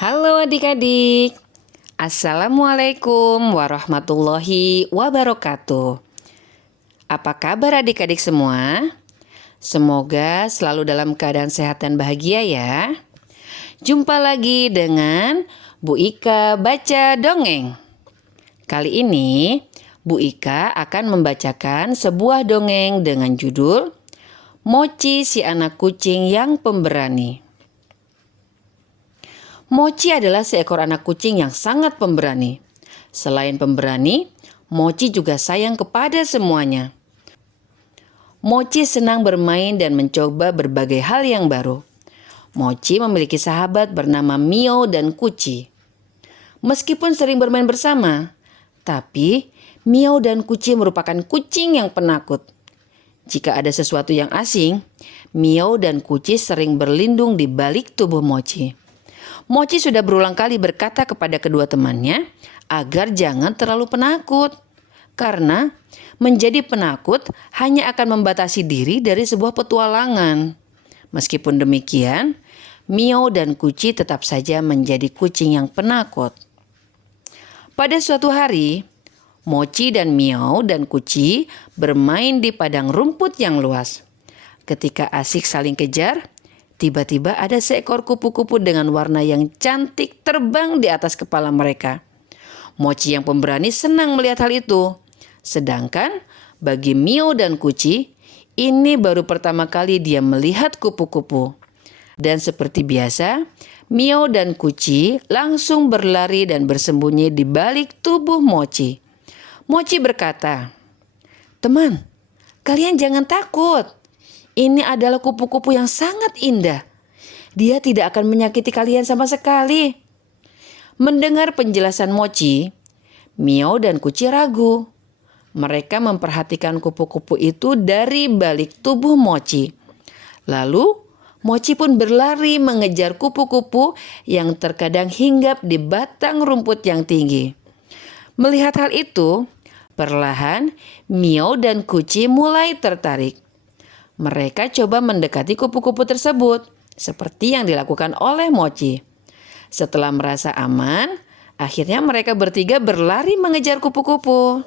Halo adik-adik, Assalamualaikum warahmatullahi wabarakatuh. Apa kabar adik-adik semua? Semoga selalu dalam keadaan sehat dan bahagia ya. Jumpa lagi dengan Bu Ika baca dongeng. Kali ini Bu Ika akan membacakan sebuah dongeng dengan judul Mochi si anak kucing yang pemberani. Mochi adalah seekor anak kucing yang sangat pemberani. Selain pemberani, Mochi juga sayang kepada semuanya. Mochi senang bermain dan mencoba berbagai hal yang baru. Mochi memiliki sahabat bernama Mio dan Kuci. Meskipun sering bermain bersama, tapi Mio dan Kuci merupakan kucing yang penakut. Jika ada sesuatu yang asing, Mio dan Kuci sering berlindung di balik tubuh Mochi. Mochi sudah berulang kali berkata kepada kedua temannya agar jangan terlalu penakut. Karena menjadi penakut hanya akan membatasi diri dari sebuah petualangan. Meskipun demikian, Mio dan Kuci tetap saja menjadi kucing yang penakut. Pada suatu hari, Mochi dan Mio dan Kuci bermain di padang rumput yang luas. Ketika asik saling kejar, tiba-tiba ada seekor kupu-kupu dengan warna yang cantik terbang di atas kepala mereka. Mochi yang pemberani senang melihat hal itu. Sedangkan bagi Mio dan Kuci, ini baru pertama kali dia melihat kupu-kupu. Dan seperti biasa, Mio dan Kuci langsung berlari dan bersembunyi di balik tubuh Mochi. Mochi berkata, "Teman, kalian jangan takut. Ini adalah kupu-kupu yang sangat indah. Dia tidak akan menyakiti kalian sama sekali." Mendengar penjelasan Mochi, Mio dan Kuci ragu. Mereka memperhatikan kupu-kupu itu dari balik tubuh Mochi. Lalu, Mochi pun berlari mengejar kupu-kupu yang terkadang hinggap di batang rumput yang tinggi. Melihat hal itu, perlahan Mio dan Kuci mulai tertarik. Mereka coba mendekati kupu-kupu tersebut, seperti yang dilakukan oleh Mochi. Setelah merasa aman, akhirnya mereka bertiga berlari mengejar kupu-kupu.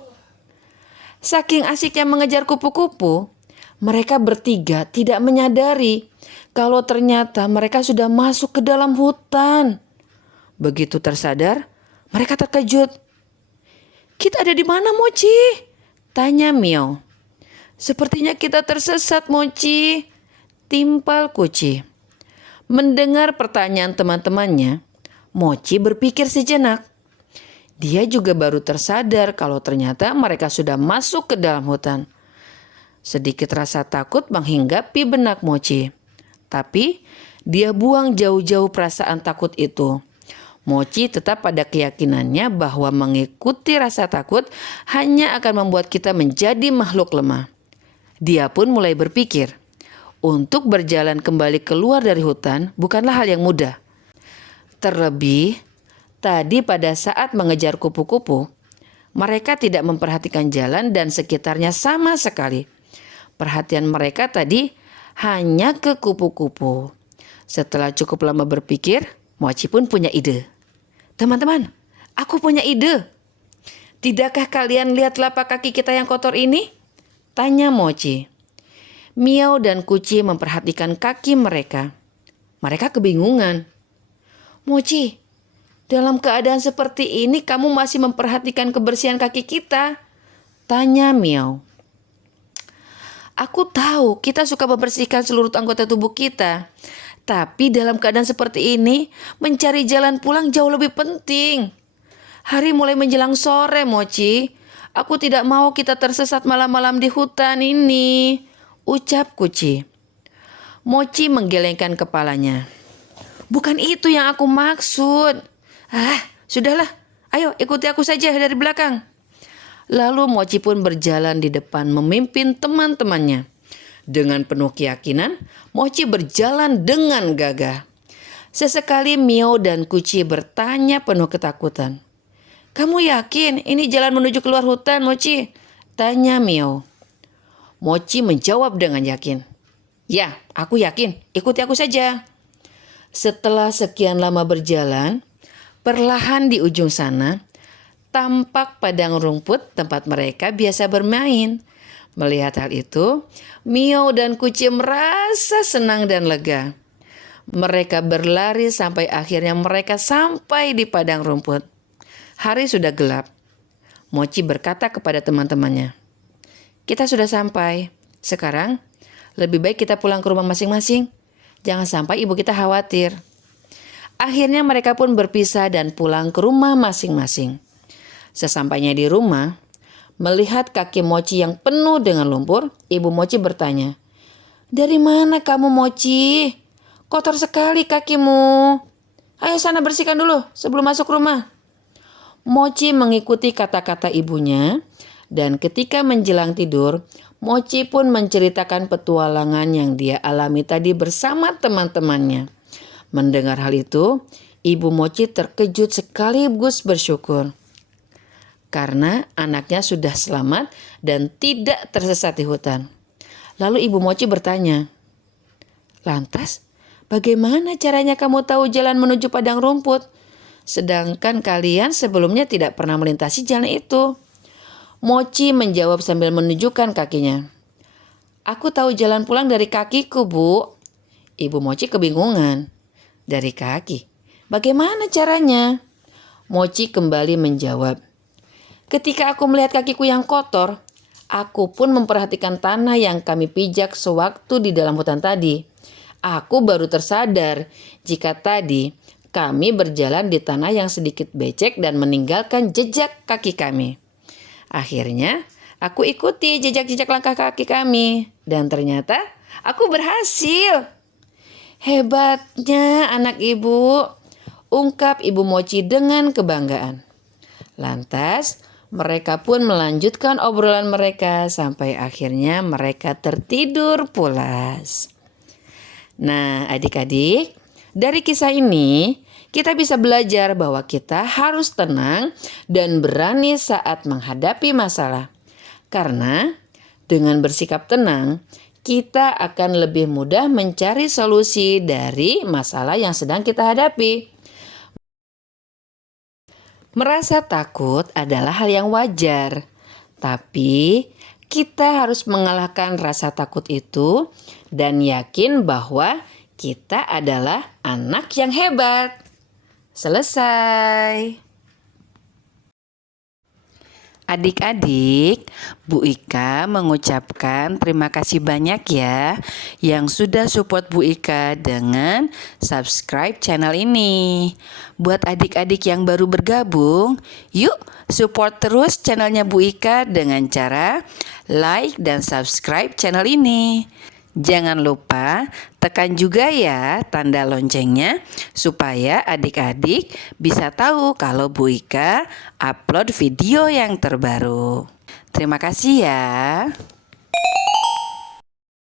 Saking asiknya mengejar kupu-kupu, mereka bertiga tidak menyadari kalau ternyata mereka sudah masuk ke dalam hutan. Begitu tersadar, mereka terkejut. "Kita ada di mana, Mochi?" tanya Mio. "Sepertinya kita tersesat, Mochi," timpal Kuci. Mendengar pertanyaan teman-temannya, Mochi berpikir sejenak. Dia juga baru tersadar kalau ternyata mereka sudah masuk ke dalam hutan. Sedikit rasa takut menghinggapi benak Mochi. Tapi dia buang jauh-jauh perasaan takut itu. Mochi tetap pada keyakinannya bahwa mengikuti rasa takut hanya akan membuat kita menjadi makhluk lemah. Dia pun mulai berpikir, untuk berjalan kembali keluar dari hutan bukanlah hal yang mudah. Terlebih, tadi pada saat mengejar kupu-kupu, mereka tidak memperhatikan jalan dan sekitarnya sama sekali. Perhatian mereka tadi hanya ke kupu-kupu. Setelah cukup lama berpikir, Mochi pun punya ide. "Teman-teman, aku punya ide. Tidakkah kalian lihat telapak kaki kita yang kotor ini?" tanya Mochi. Mio dan Kuci memperhatikan kaki mereka. Mereka kebingungan. "Mochi, dalam keadaan seperti ini kamu masih memperhatikan kebersihan kaki kita?" tanya Mio. "Aku tahu kita suka membersihkan seluruh anggota tubuh kita. Tapi dalam keadaan seperti ini, mencari jalan pulang jauh lebih penting. Hari mulai menjelang sore, Mochi. Aku tidak mau kita tersesat malam-malam di hutan ini," ucap Kuci. Mochi menggelengkan kepalanya. "Bukan itu yang aku maksud." Sudahlah. Ayo ikuti aku saja dari belakang." Lalu Mochi pun berjalan di depan memimpin teman-temannya. Dengan penuh keyakinan, Mochi berjalan dengan gagah. Sesekali Mio dan Kuci bertanya penuh ketakutan. "Kamu yakin ini jalan menuju keluar hutan, Mochi?" tanya Mio. Mochi menjawab dengan yakin. "Ya, aku yakin. Ikuti aku saja." Setelah sekian lama berjalan, perlahan di ujung sana, tampak padang rumput tempat mereka biasa bermain. Melihat hal itu, Mio dan Kucing merasa senang dan lega. Mereka berlari sampai akhirnya mereka sampai di padang rumput. Hari sudah gelap. Mochi berkata kepada teman-temannya, "Kita sudah sampai. Sekarang, lebih baik kita pulang ke rumah masing-masing. Jangan sampai ibu kita khawatir." Akhirnya mereka pun berpisah dan pulang ke rumah masing-masing. Sesampainya di rumah, melihat kaki Mochi yang penuh dengan lumpur, ibu Mochi bertanya, "Dari mana kamu, Mochi? Kotor sekali kakimu. Ayo sana bersihkan dulu sebelum masuk rumah." Mochi mengikuti kata-kata ibunya, dan ketika menjelang tidur, Mochi pun menceritakan petualangan yang dia alami tadi bersama teman-temannya. Mendengar hal itu, ibu Mochi terkejut sekaligus bersyukur karena anaknya sudah selamat dan tidak tersesat di hutan. Lalu ibu Mochi bertanya, "Lantas, bagaimana caranya kamu tahu jalan menuju padang rumput? Sedangkan kalian sebelumnya tidak pernah melintasi jalan itu." Mochi menjawab sambil menunjukkan kakinya. "Aku tahu jalan pulang dari kakiku, Bu." Ibu Mochi kebingungan. "Dari kaki? Bagaimana caranya?" Mochi kembali menjawab, "Ketika aku melihat kakiku yang kotor, aku pun memperhatikan tanah yang kami pijak sewaktu di dalam hutan tadi. Aku baru tersadar jika tadi kami berjalan di tanah yang sedikit becek dan meninggalkan jejak kaki kami. Akhirnya aku ikuti jejak-jejak langkah kaki kami dan ternyata aku berhasil." "Hebatnya anak ibu," ungkap ibu Mochi dengan kebanggaan. Lantas mereka pun melanjutkan obrolan mereka sampai akhirnya mereka tertidur pulas. Nah, adik-adik, dari kisah ini kita bisa belajar bahwa kita harus tenang dan berani saat menghadapi masalah. Karena dengan bersikap tenang, kita akan lebih mudah mencari solusi dari masalah yang sedang kita hadapi. Merasa takut adalah hal yang wajar, tapi kita harus mengalahkan rasa takut itu dan yakin bahwa kita adalah anak yang hebat. Selesai. Adik-adik, Bu Ika mengucapkan terima kasih banyak ya yang sudah support Bu Ika dengan subscribe channel ini. Buat adik-adik yang baru bergabung, yuk support terus channelnya Bu Ika dengan cara like dan subscribe channel ini. Jangan lupa tekan juga ya tanda loncengnya supaya adik-adik bisa tahu kalau Bu Ika upload video yang terbaru. Terima kasih ya.